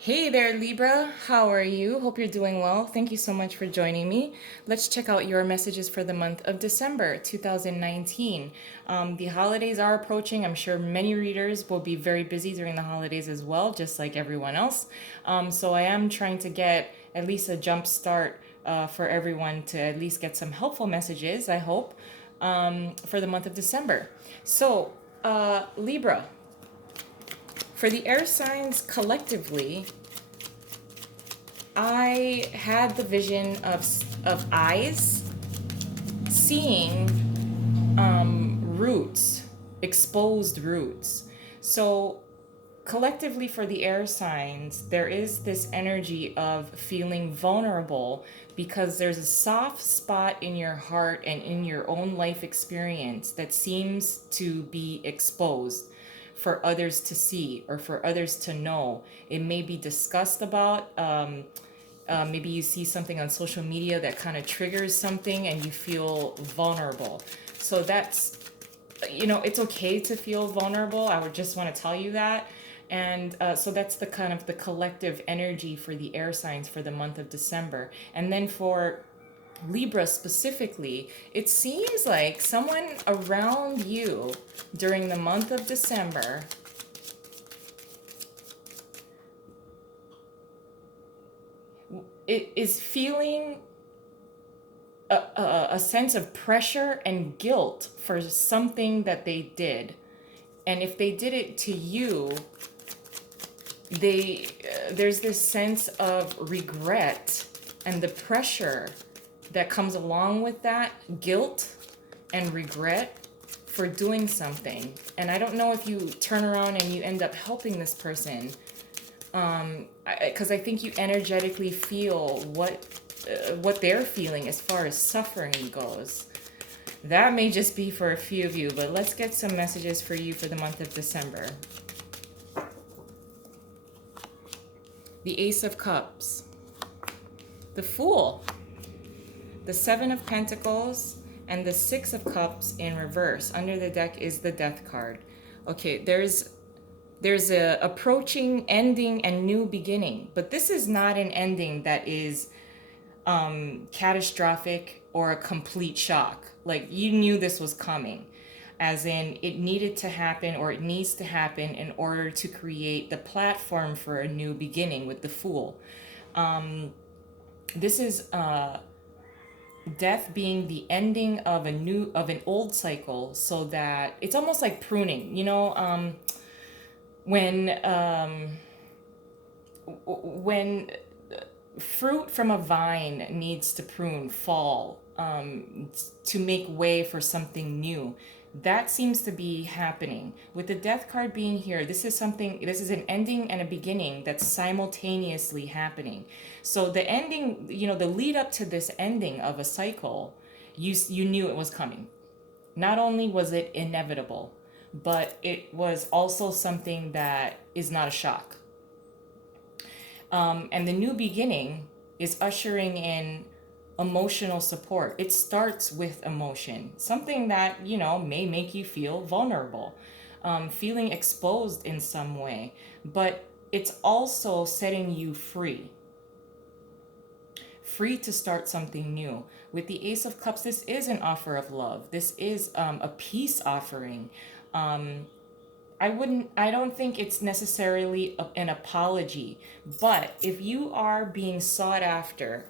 Hey there, Libra. How are you? Hope you're doing well. Thank you so much for joining me. Let's check out your messages for the month of December 2019. The holidays are approaching. I'm sure many readers will be very busy during the holidays as well, just like everyone else. So I am trying to get at least a jump start for everyone to at least get some helpful messages, I hope, for the month of December. So, Libra, for the air signs collectively, I had the vision of eyes seeing roots, exposed roots. So collectively for the air signs, there is this energy of feeling vulnerable because there's a soft spot in your heart and in your own life experience that seems to be exposed for others to see or for others to know. It may be discussed about. Maybe you see something on social media that kind of triggers something and you feel vulnerable. So that's, it's okay to feel vulnerable. I would just want to tell you that. And so that's the kind of the collective energy for the air signs for the month of December. And then for Libra specifically, it seems like someone around you during the month of December it is feeling a sense of pressure and guilt for something that they did. And if they did it to you, there's this sense of regret and the pressure that comes along with that guilt and regret for doing something. And I don't know if you turn around and you end up helping this person, because I think you energetically feel what they're feeling as far as suffering goes. That may just be for a few of you, but let's get some messages for you for the month of December. The Ace of Cups, the Fool, the Seven of Pentacles, and the Six of Cups in reverse. Under the deck is the Death card. Okay, there's a approaching ending and new beginning, but this is not an ending that is catastrophic or a complete shock. Like you knew this was coming, as in it needed to happen or it needs to happen in order to create the platform for a new beginning with the Fool. This is death being the ending of an old cycle, so that it's almost like pruning. When fruit from a vine needs to fall, to make way for something new. That seems to be happening. With the death card being here, this is an ending and a beginning that's simultaneously happening. So the ending, the lead up to this ending of a cycle, you knew it was coming. Not only was it inevitable, but it was also something that is not a shock. And the new beginning is ushering in emotional support. It starts with emotion, something that, may make you feel vulnerable, feeling exposed in some way, but it's also setting you free to start something new. With the Ace of Cups, this is an offer of love. This is a peace offering. I don't think it's necessarily an apology, but if you are being sought after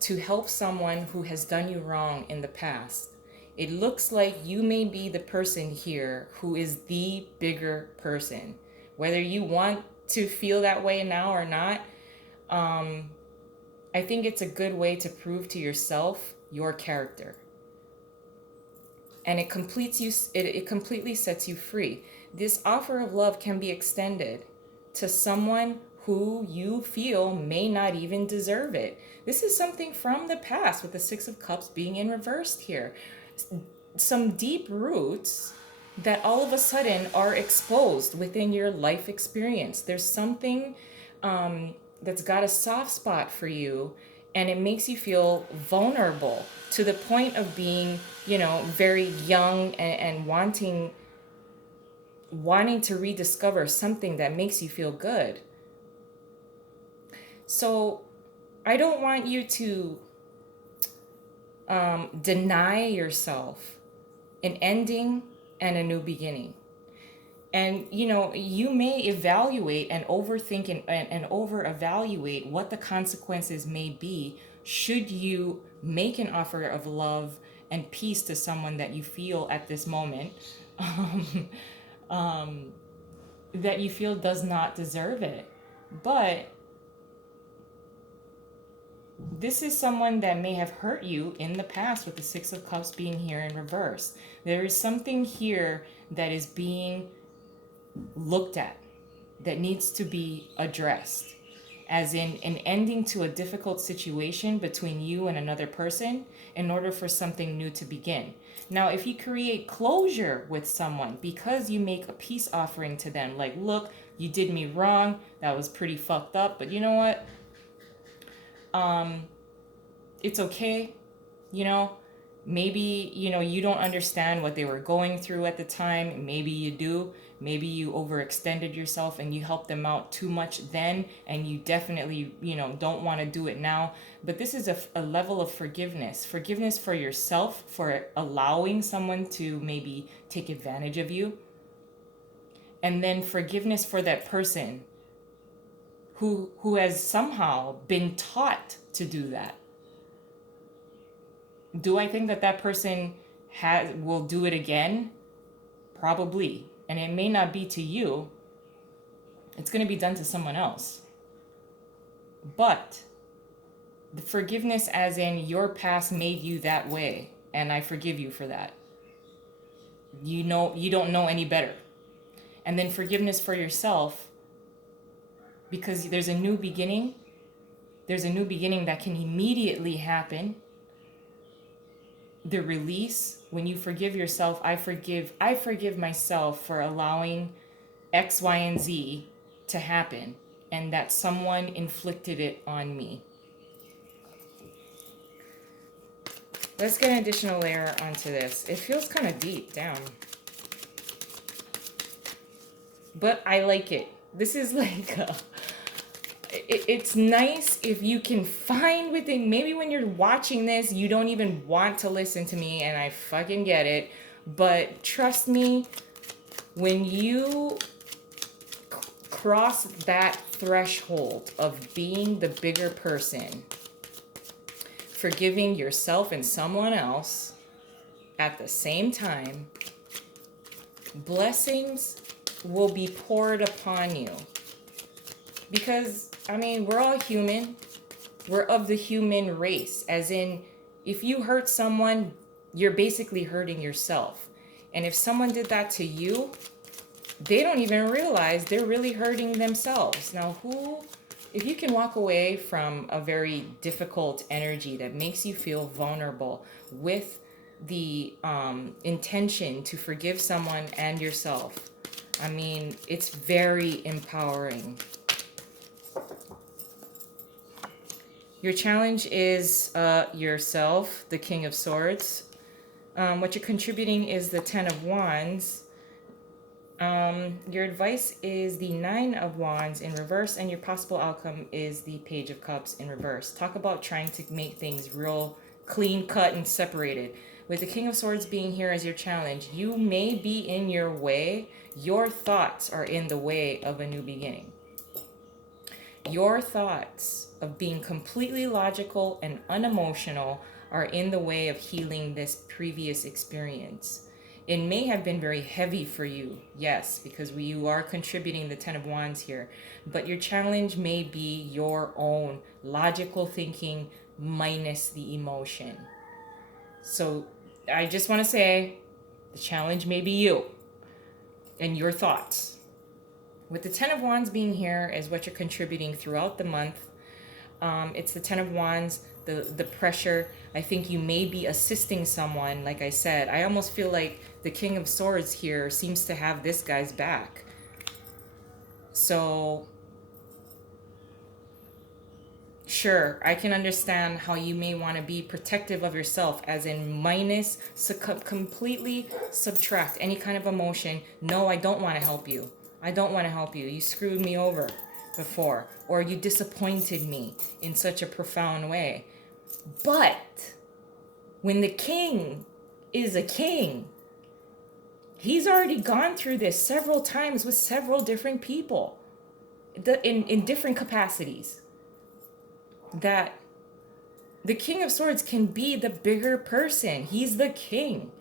to help someone who has done you wrong in the past, it looks like you may be the person here who is the bigger person. Whether you want to feel that way now or not, I think it's a good way to prove to yourself your character. And it completely sets you free. This offer of love can be extended to someone who you feel may not even deserve it. This is something from the past with the Six of Cups being in reversed here. Some deep roots that all of a sudden are exposed within your life experience. There's something that's got a soft spot for you, and it makes you feel vulnerable to the point of being, very young and wanting to rediscover something that makes you feel good. So I don't want you to deny yourself an ending and a new beginning. And you may evaluate and overthink and over evaluate what the consequences may be should you make an offer of love and peace to someone that you feel at this moment um, um, that you feel does not deserve it. But this is someone that may have hurt you in the past with the Six of Cups being here in reverse. There is something here that is being looked at, that needs to be addressed, as in an ending to a difficult situation between you and another person in order for something new to begin. Now, if you create closure with someone because you make a peace offering to them, like, look, you did me wrong, that was pretty fucked up, but you know what? It's okay, you know, maybe you don't understand what they were going through at the time. Maybe you do. Maybe you overextended yourself and you helped them out too much then, and you definitely don't want to do it now. But this is a level of forgiveness for yourself for allowing someone to maybe take advantage of you, and then forgiveness for that person who has somehow been taught to do that. Do I think that that person will do it again? Probably. And it may not be to you. It's going to be done to someone else. But the forgiveness as in your past made you that way, and I forgive you for that. You don't know any better. And then forgiveness for yourself, because there's a new beginning. There's a new beginning that can immediately happen. The release, when you forgive yourself, I forgive myself for allowing X, Y, and Z to happen, and that someone inflicted it on me. Let's get an additional layer onto this. It feels kind of deep down, but I like it. This is like it's nice if you can find within, maybe when you're watching this you don't even want to listen to me, and I fucking get it, but trust me, when you cross that threshold of being the bigger person, forgiving yourself and someone else at the same time, blessings will be poured upon you. Because, I mean, we're all human. We're of the human race. As in, if you hurt someone, you're basically hurting yourself. And if someone did that to you, they don't even realize they're really hurting themselves. Now, if you can walk away from a very difficult energy that makes you feel vulnerable with the intention to forgive someone and yourself, I mean, it's very empowering. Your challenge is yourself, the King of Swords. What you're contributing is the Ten of Wands. Your advice is the Nine of Wands in reverse, and your possible outcome is the Page of Cups in reverse. Talk about trying to make things real clean cut and separated. With the King of Swords being here as your challenge, you may be in your way. Your thoughts are in the way of a new beginning. Your thoughts of being completely logical and unemotional are in the way of healing this previous experience. It may have been very heavy for you, yes, because you are contributing the Ten of Wands here, but your challenge may be your own logical thinking minus the emotion. So I just want to say the challenge may be you and your thoughts. With the Ten of Wands being here is what you're contributing throughout the month. It's the Ten of Wands, the pressure. I think you may be assisting someone. Like I said, I almost feel like the King of Swords here seems to have this guy's back. So, sure, I can understand how you may want to be protective of yourself, as in minus, completely subtract any kind of emotion. No, I don't want to help you. I don't want to help you. You screwed me over. before, or you disappointed me in such a profound way. But when the king is a king, he's already gone through this several times with several different people in different capacities. That the King of Swords can be the bigger person. He's the king.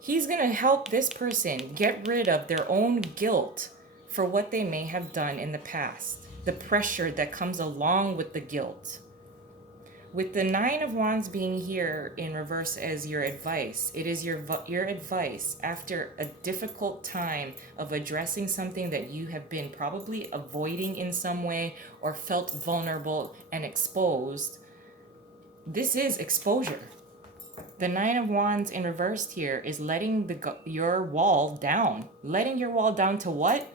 He's going to help this person get rid of their own guilt for what they may have done in the past, the pressure that comes along with the guilt. With the Nine of Wands being here in reverse as your advice, it is your advice after a difficult time of addressing something that you have been probably avoiding in some way or felt vulnerable and exposed. This is exposure. The Nine of Wands in reversed here is letting your wall down. Letting your wall down to what?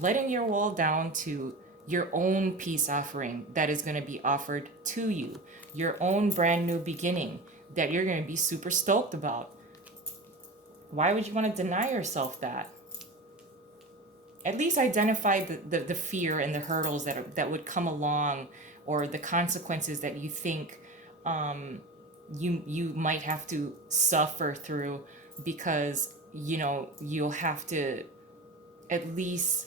Letting your wall down to your own peace offering that is going to be offered to you. Your own brand new beginning that you're going to be super stoked about. Why would you want to deny yourself that? At least identify the fear and the hurdles that would come along, or the consequences that you think you might have to suffer through, because you'll have to at least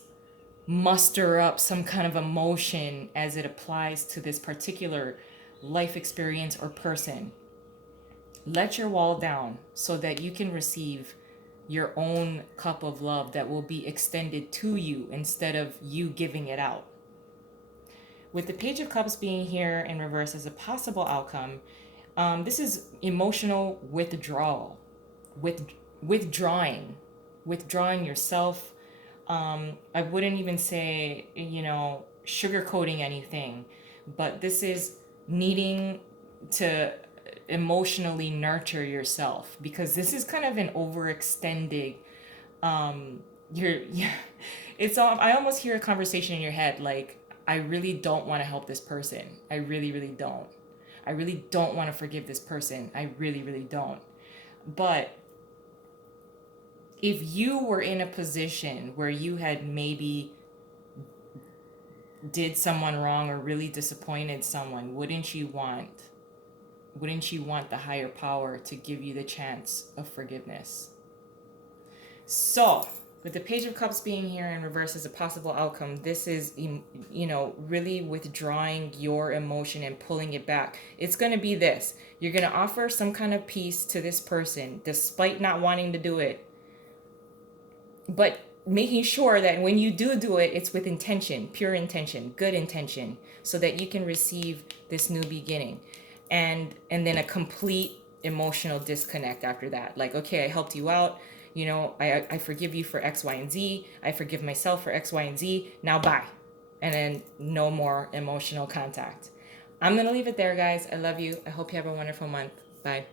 muster up some kind of emotion as it applies to this particular life experience or person. Let your wall down so that you can receive your own cup of love that will be extended to you instead of you giving it out. With the Page of Cups being here in reverse as a possible outcome, this is emotional withdrawal, withdrawing yourself. I wouldn't even say, sugarcoating anything, but this is needing to emotionally nurture yourself, because this is kind of an overextended, it's all, I almost hear a conversation in your head like, I really don't want to help this person. I really, really don't. I really don't want to forgive this person. I really, really don't. But if you were in a position where you had maybe did someone wrong or really disappointed someone, wouldn't you want the higher power to give you the chance of forgiveness? So, with the Page of Cups being here in reverse as a possible outcome, this is, really withdrawing your emotion and pulling it back. It's going to be this. You're going to offer some kind of peace to this person despite not wanting to do it. But making sure that when you do it, it's with intention, pure intention, good intention, so that you can receive this new beginning. And then a complete emotional disconnect after that. Like, okay, I helped you out. I forgive you for X, Y, and Z. I forgive myself for X, Y, and Z. Now bye. And then no more emotional contact. I'm going to leave it there, guys. I love you. I hope you have a wonderful month. Bye.